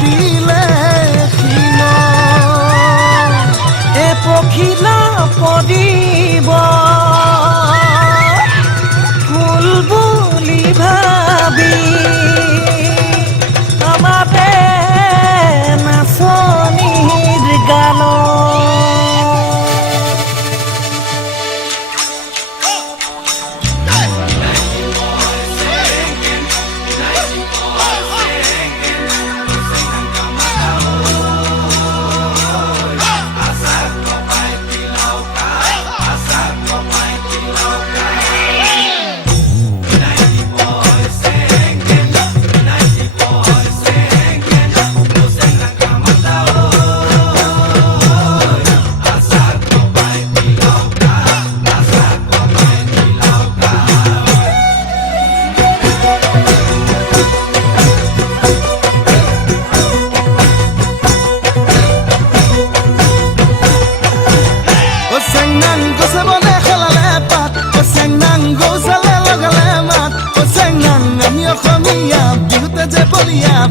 দিলে সীম এ পখিলা পদিব ফুল বুলি ভাবি আমাতে নাচনিৰ গান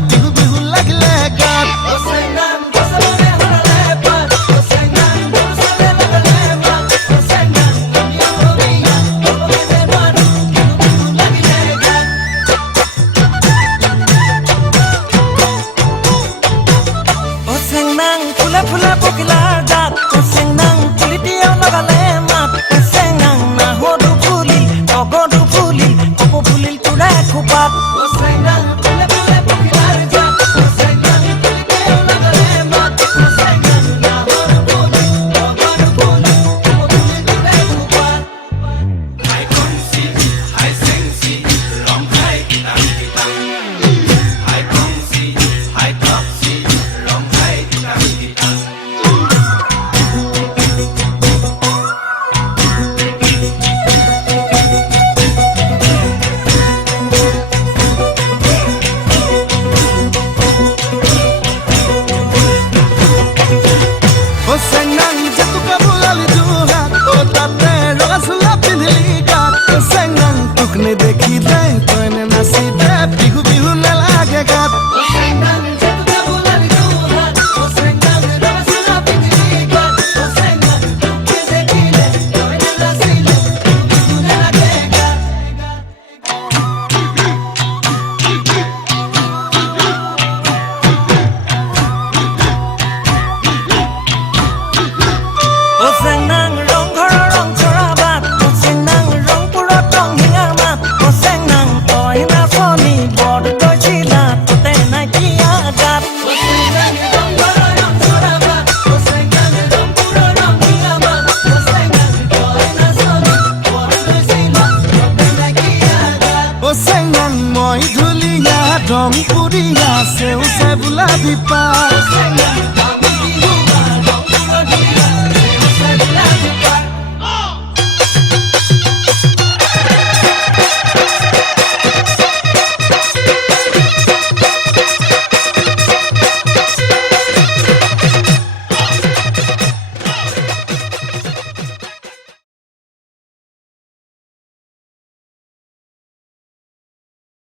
বিহু বিহু লাগিলে গাত ফুলে ফুলে পখিলাৰ জাত চেংনাং পুলিটিও লগালে মাত চেংনাং নাহদু ফুলিল টগৰদু ফুলিল কপৌ ফুলিল তোৰে খোপাত দেখি দে তইনে নাচি দে বিহু বিহু নালাগে গাত মই ধুলিয়া ৰং পুৰিয়া সেউছে বোলা বিপা